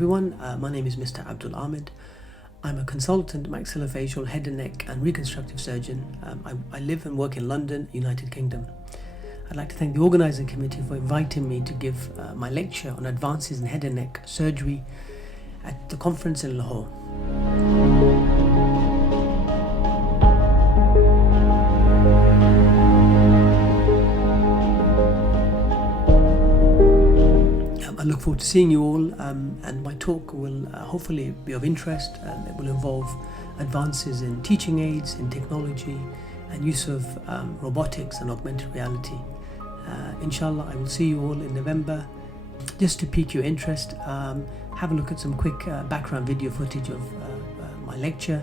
everyone. My name is Mr. Abdul Ahmed. I'm a consultant maxillofacial head and neck and reconstructive surgeon. I live and work in London, United Kingdom. I'd like to thank the organising committee for inviting me to give my lecture on advances in head and neck surgery at the conference in Lahore. I look forward to seeing you all, and my talk will hopefully be of interest. It will involve advances in teaching aids, in technology, and use of robotics and augmented reality. Inshallah, I will see you all in November. Just to pique your interest, have a look at some quick background video footage of my lecture.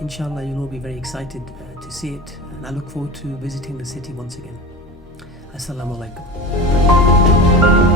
Inshallah, you'll all be very excited to see it, and I look forward to visiting the city once again. Assalamu alaikum.